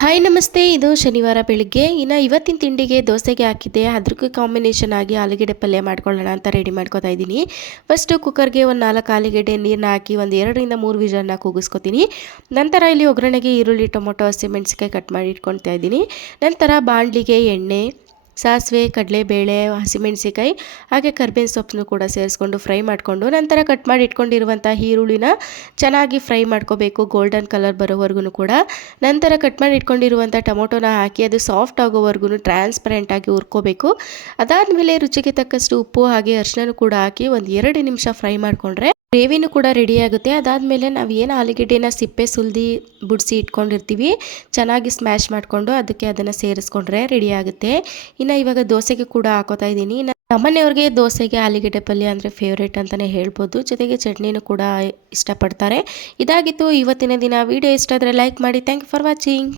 Hi ನಮಸ್ತೆ. ಇದು ಶನಿವಾರ ಬೆಳಿಗ್ಗೆ ಇನ್ನು ಇವತ್ತಿನ ತಿಂಡಿಗೆ ದೋಸೆಗೆ ಹಾಕಿದ್ದೆ. ಅದಕ್ಕೆ ಕಾಂಬಿನೇಷನ್ ಆಗಿ ಆಲೂಗೆಡ್ಡೆ ಪಲ್ಯ ಮಾಡ್ಕೊಳ್ಳೋಣ ಅಂತ ರೆಡಿ ಮಾಡ್ಕೊತಾ ಇದ್ದೀನಿ. ಫಸ್ಟು ಕುಕ್ಕರ್ಗೆ ಒಂದು 4 ಆಲೂಗೆಡ್ಡೆ ನೀರನ್ನ ಹಾಕಿ ಒಂದು 2ರಿಂದ 3 ವಿಷಲ್ನ ಕೂಗಿಸ್ಕೊತೀನಿ. ನಂತರ ಇಲ್ಲಿ ಒಗ್ಗರಣೆಗೆ ಈರುಳ್ಳಿ, ಟೊಮೊಟೊ, ಹಸಿಮೆಣಸಿಕಾಯಿ ಕಟ್ ಮಾಡಿ ಇಟ್ಕೊಳ್ತಾ ಇದ್ದೀನಿ. ನಂತರ ಬಾಣಲಿಗೆ ಎಣ್ಣೆ, ಸಾಸಿವೆ, ಕಡಲೆಬೇಳೆ, ಹಸಿಮೆಣಸಿಕಾಯಿ ಹಾಗೆ ಕರ್ಬೇವಿನ ಸೊಪ್ಪನ್ನು ಕೂಡ ಸೇರಿಸ್ಕೊಂಡು ಫ್ರೈ ಮಾಡಿಕೊಂಡು ನಂತರ ಕಟ್ ಮಾಡಿ ಇಟ್ಕೊಂಡಿರುವಂಥ ಈರುಳ್ಳಿನ ಚೆನ್ನಾಗಿ ಫ್ರೈ ಮಾಡ್ಕೋಬೇಕು ಗೋಲ್ಡನ್ ಕಲರ್ ಬರೋವರೆಗೂ ಕೂಡ. ನಂತರ ಕಟ್ ಮಾಡಿ ಇಟ್ಕೊಂಡಿರುವಂಥ ಟೊಮೊಟೊನ ಹಾಕಿ ಅದು ಸಾಫ್ಟ್ ಆಗೋವರೆಗೂ ಟ್ರಾನ್ಸ್ಪರೆಂಟಾಗಿ ಹುರ್ಕೋಬೇಕು. ಅದಾದಮೇಲೆ ರುಚಿಗೆ ತಕ್ಕಷ್ಟು ಉಪ್ಪು ಹಾಗೆ ಅರಿಶಿನ ಕೂಡ ಹಾಕಿ ಒಂದು 2 ನಿಮಿಷ ಫ್ರೈ ಮಾಡಿಕೊಂಡ್ರೆ ಗ್ರೇವಿನೂ ಕೂಡ ರೆಡಿ ಆಗುತ್ತೆ. ಅದಾದಮೇಲೆ ನಾವು ಏನು ಆಲೂಗೆಡ್ಡೆನ ಸಿಪ್ಪೆ ಸುಲ್ದಿ ಬಿಡಿಸಿ ಇಟ್ಕೊಂಡಿರ್ತೀವಿ, ಚೆನ್ನಾಗಿ ಸ್ಮ್ಯಾಶ್ ಮಾಡಿಕೊಂಡು ಅದಕ್ಕೆ ಅದನ್ನು ಸೇರಿಸ್ಕೊಂಡ್ರೆ ರೆಡಿ ಆಗುತ್ತೆ. ಇನ್ನು ಇವಾಗ ದೋಸೆಗೆ ಕೂಡ ಹಾಕೋತಾ ಇದ್ದೀನಿ. ನಮ್ಮನೆಯವ್ರಿಗೆ ದೋಸೆಗೆ ಆಲೂಗೆಡ್ಡೆ ಪಲ್ಯ ಅಂದರೆ ಫೇವ್ರೇಟ್ ಅಂತಲೇ ಹೇಳ್ಬೋದು. ಜೊತೆಗೆ ಚಟ್ನಿನೂ ಕೂಡ ಇಷ್ಟಪಡ್ತಾರೆ. ಇದಾಗಿತ್ತು ಇವತ್ತಿನ ದಿನ. ವಿಡಿಯೋ ಇಷ್ಟ ಆದರೆ ಲೈಕ್ ಮಾಡಿ. Thank you for watching.